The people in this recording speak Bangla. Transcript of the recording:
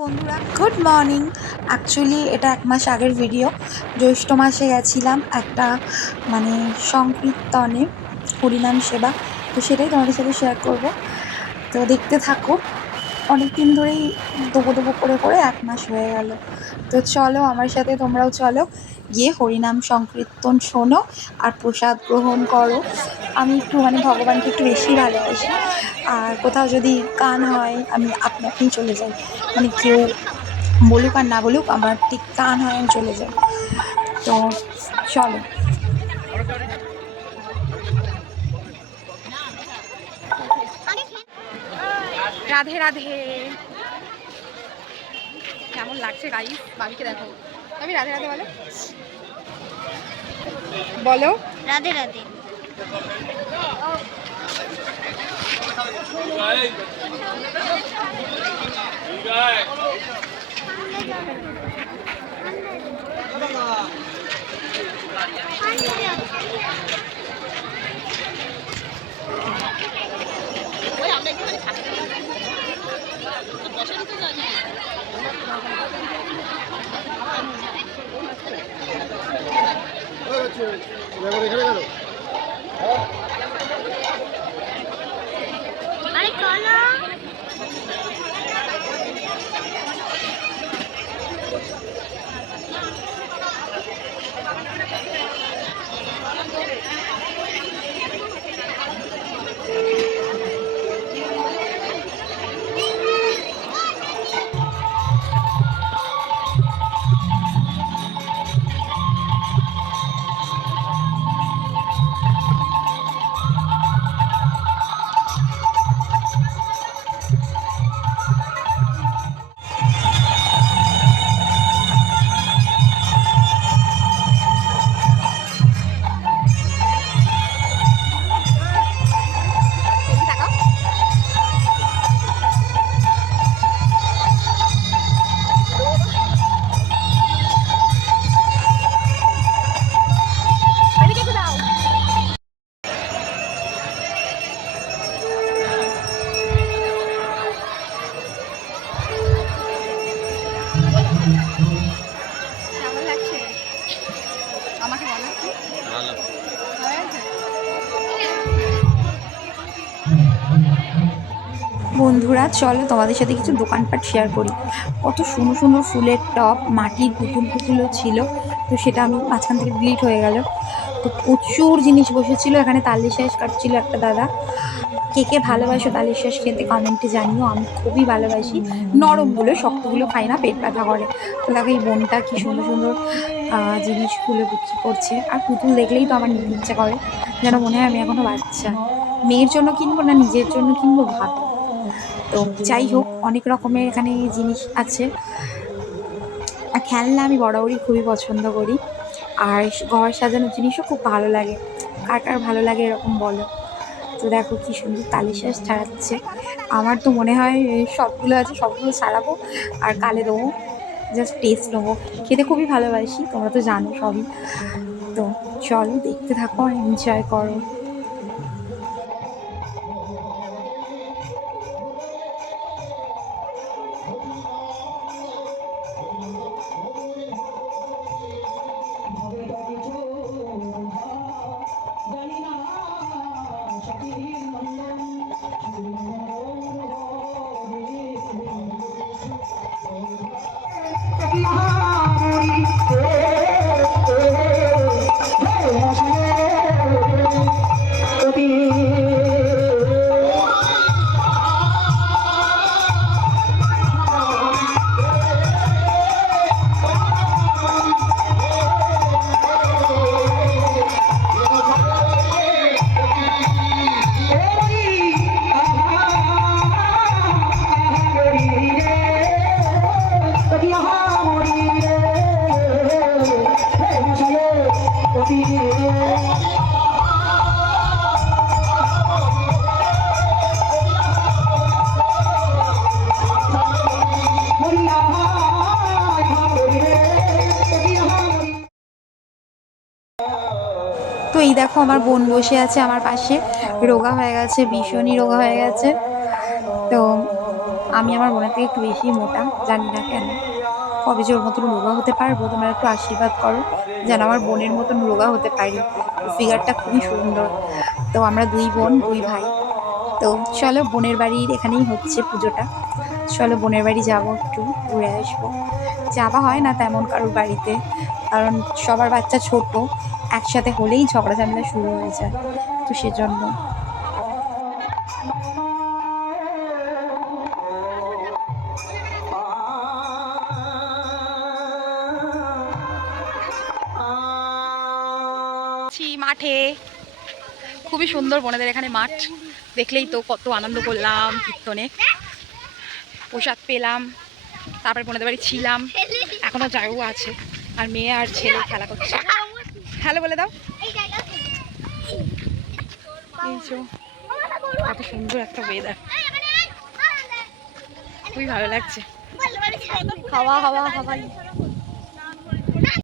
বন্ধুরা, গুড মর্নিং। অ্যাকচুয়ালি এটা 1 মাস আগের ভিডিও। জ্যৈষ্ঠ মাসে গেছিলাম একটা সংকীর্তনে, হরিনাম সেবা। তো সেটাই তোমাদের সাথে শেয়ার করব। তো দেখতে থাকো। অনেক দিন ধরেই দোবো করে 1 মাস হয়ে গেল। তো চলো আমার সাথে, তোমরাও চলো, গিয়ে হরিনাম সংকীর্তন শোনো আর প্রসাদ গ্রহণ করো। আমি একটু ভগবানকে একটু বেশি ভালোবাসি। আর কোথাও যদি গান হয় আমি আপনা আপনি চলে যাই। কেউ বলুক আর না বলুক, আমার ঠিক গান হয় আমি চলে যাই। তো চলো। রাধে রাধে। কেমন লাগছে গাইস? বাবিকে দেখো। আমি রাধে রাধে বলো, বলো রাধে রাধে। আরে চলো। কেমন লাগছে আমাকে বলো। ভালো হয়েছে। বন্ধুরা চলো তোমাদের সাথে কিছু দোকানপাট শেয়ার করি। কত সুন্দর সুন্দর ফুলের টব, মাটির পুতুলও ছিল। তো সেটা আমি মাঝখান থেকে ডিলিট হয়ে গেল। তো প্রচুর জিনিস বসেছিল এখানে। তালের শাঁস কাটছিল একটা দাদা। কে কে ভালোবাসো তালের শাঁস খেতে কমেন্টে জানিও। আমি খুবই ভালোবাসি নরমগুলো, শক্তগুলো খাই না, পেট ব্যথা করে। তো দেখো এই বোনটা কি সুন্দর সুন্দর জিনিসগুলো বিক্রি করছে। আর পুতুল দেখলেই তো আমার নিতে ইচ্ছা করে, যেন মনে হয় আমি এখনো বাচ্চা। মেয়ের জন্য কিনবো না নিজের জন্য কিনবো ভাবি। তো যাই হোক, অনেক রকমের এখানে জিনিস আছে। আর খেলনা আমি বরাবরই খুবই পছন্দ করি। আর ঘর সাজানোর জিনিসও খুব ভালো লাগে। কার কার ভালো লাগে এরকম বলো। তো দেখো কি সুন্দর তালের শাঁস ছাড়াচ্ছে। আমার তো মনে হয় সবগুলো আছে, সবগুলো ছাড়াবো আর কালে দেবো, জাস্ট টেস্ট নেবো। খেতে খুবই ভালোবাসি, তোমরা তো জানো সবই। তো চলো দেখতে থাকো আর এনজয় করো। তো এই দেখো আমার বোন বসে আছে আমার পাশে, রোগা হয়ে গেছে, ভীষণই রোগা হয়ে গেছে। তো আমি আমার বোনের থেকে একটু বেশি মোটা, জানি না কেন। কবে যে ওর মতন রোগা হতে পারবো, তোমরা একটু আশীর্বাদ করো যেন আমার বোনের মতন রোগা হতে পারি। ফিগারটা খুবই সুন্দর। তো আমরা 2 বোন 2 ভাই। তো চলো, বোনের বাড়ির এখানেই হচ্ছে পুজোটা। চলো বোনের বাড়ি যাবো, একটু ঘুরে আসবো। যাওয়া হয় না তেমন কারোর বাড়িতে, কারণ সবার বাচ্চা ছোট, একসাথে হলেই ঝগড়া ঝামেলা শুরু হয়ে যায়, তো সেজন্য। মাঠে খুবই সুন্দর বোনেদের এখানে মাঠ, দেখলেই তো কত আনন্দ করলাম কীর্তনে, প্রসাদ পেলাম, তারপরে বোনেদের বাড়ি ছিলাম, এখনো জায়গা আছে, আর মেয়ে আর ছেলে খেলা করছে। হ্যালো বলে দাও। এই যে কত সুন্দর একটা ওয়েদার, খুবই ভালো লাগছে। হাওয়া হাওয়া হাওয়াই।